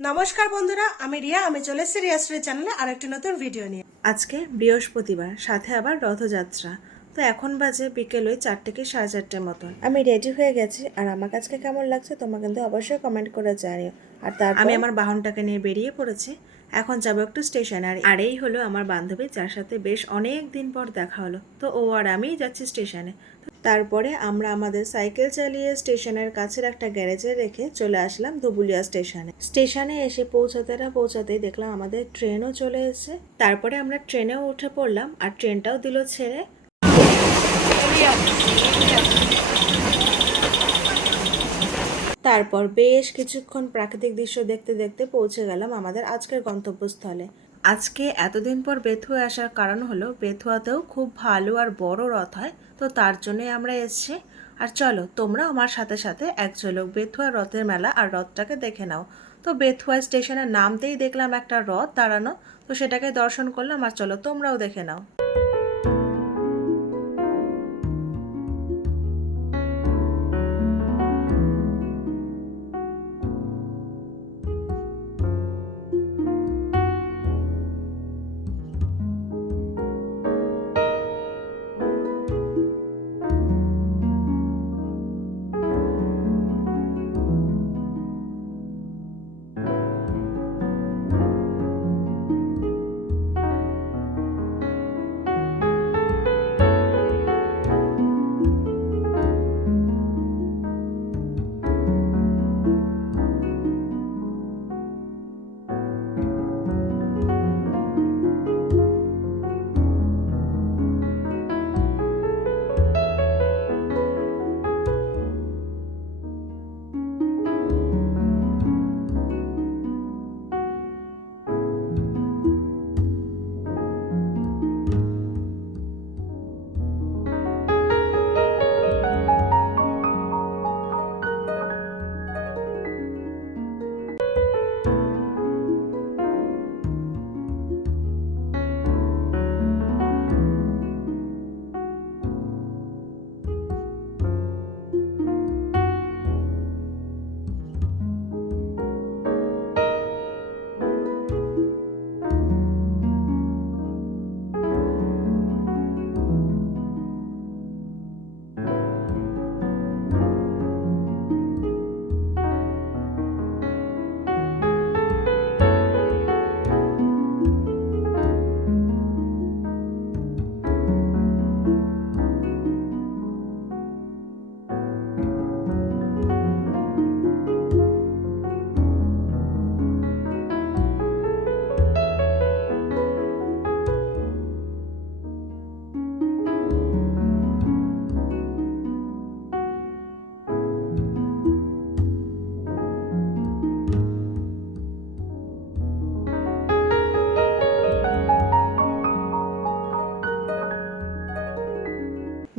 নমস্কার বন্ধুরা, আমি রিয়া। আমি চলে এসেছি রিয়া স্টোরি চ্যানেলে আরেকটি নতুন ভিডিও নিয়ে। আজকে বৃহস্পতিবার, সাথে আবার রথযাত্রা। তো এখন বাজে বিকেল ওই 4টে কি 4:30 মতন। আমি রেডি হয়ে গেছি, আর আমার কাছে কেমন লাগছে তোমরা কিন্তু অবশ্যই কমেন্ট করে জানিও। আর তারপর আমি আমার বাহনটাকে নিয়ে বেরিয়ে পড়েছি। এখন যাবো একটু স্টেশনে। আর এই হলো আমার বান্ধবী, যার সাথে বেশ অনেক দিন পর দেখা হলো। তো ও আর আমি যাচ্ছি স্টেশনে। তারপরে আমরা আমাদের সাইকেল চালিয়ে স্টেশনের কাছের একটা গ্যারেজে রেখে চলে আসলাম ধুবুলিয়া স্টেশনে। স্টেশনে এসে পৌঁছাতেই দেখলাম আমাদের ট্রেনও চলে এসেছে। তারপরে আমরা ট্রেনেও উঠে পড়লাম, আর ট্রেনটাও দিল ছেড়ে। তারপর বেশ কিছুক্ষণ প্রাকৃতিক দৃশ্য দেখতে দেখতে পৌঁছে গেলাম আমাদের আজকের গন্তব্যস্থলে। আজকে এতদিন পর বেথুয়া আসার কারণ হলো, বেথুয়াতেও খুব ভালো আর বড় রথ হয়, তো তার জন্যই আমরা এসেছি। আর চলো তোমরা আমার সাথে সাথে এক ঝলক বেথুয়া রথের মেলা আর রথটাকে দেখে নাও। তো বেথুয়া স্টেশনের নামতেই দেখলাম একটা রথ দাঁড়ানো, তো সেটাকে দর্শন করলাম। আর চলো তোমরাও দেখে নাও।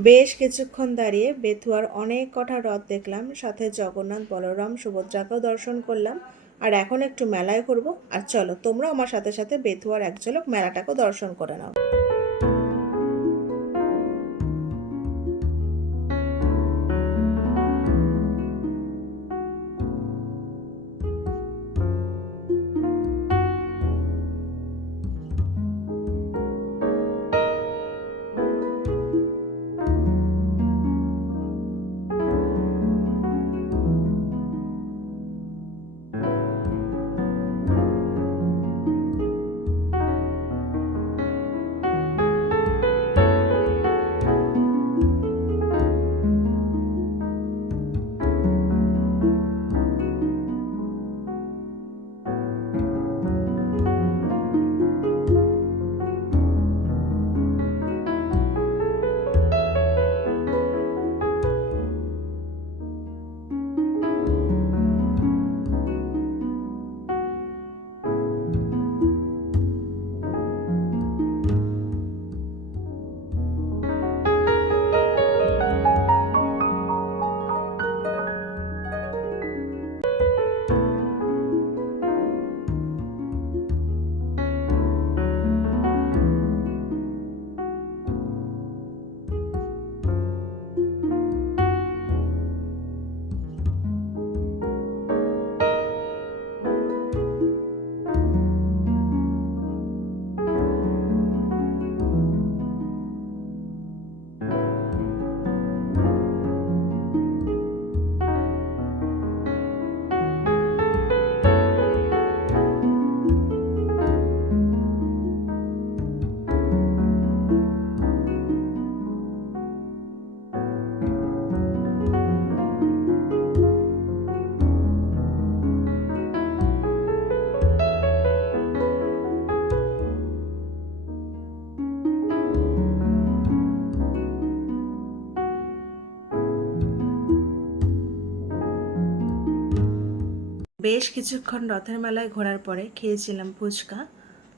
বেশ কিছুক্ষণ দাঁড়িয়ে বেথুয়ার অনেক কটা রথ দেখলাম, সাথে জগন্নাথ, বলরাম, সুভদ্রাকেও দর্শন করলাম। আর এখন একটু মেলায় ঘুরবো। আর চলো তোমরা আমার সাথে সাথে বেথুয়ার এক ঝলক মেলাটাকেও দর্শন করে নাও। বেশ কিছুক্ষণ রথের মেলায় ঘোরার পরে খেয়েছিলাম ফুচকা,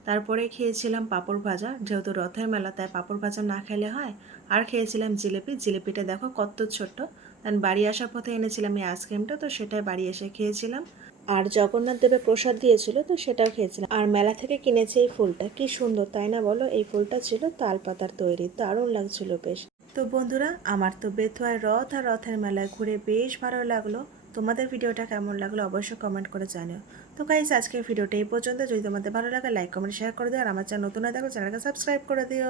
তারপরে খেয়েছিলাম পাঁপড় ভাজা। যেহেতু রথের মেলা তাই পাঁপড় ভাজা না খেলে হয়। আর খেয়েছিলাম জিলিপি। জিলিপিটা দেখো কত ছোট্ট। দেন বাড়ি আসার পথে এনেছিলাম এই আইসক্রিমটা, তো সেটাই বাড়ি এসে খেয়েছিলাম। আর জগন্নাথ দেবের প্রসাদ দিয়েছিল, তো সেটাও খেয়েছিলাম। আর মেলা থেকে কিনেছি এই ফুলটা, কি সুন্দর তাই না বলো? এই ফুলটা ছিল তাল পাতার তৈরি, দারুণ লাগছিল বেশ। তো বন্ধুরা, আমার তো বেথুয়ায় রথ আর রথের মেলায় ঘুরে বেশ ভালো লাগলো। তোমাদের ভিডিওটা কেমন লাগলো অবশ্যই কমেন্ট করে জানিও। তো গাইস, আজকের ভিডিওটা এই পর্যন্ত। যদি তোমাদের ভালো লাগে লাইক কমেন্ট শেয়ার করে দিও, আর আমার চ্যানেল নতুন হয়ে থাকলে চ্যানেলকে সাবস্ক্রাইব করে দিও।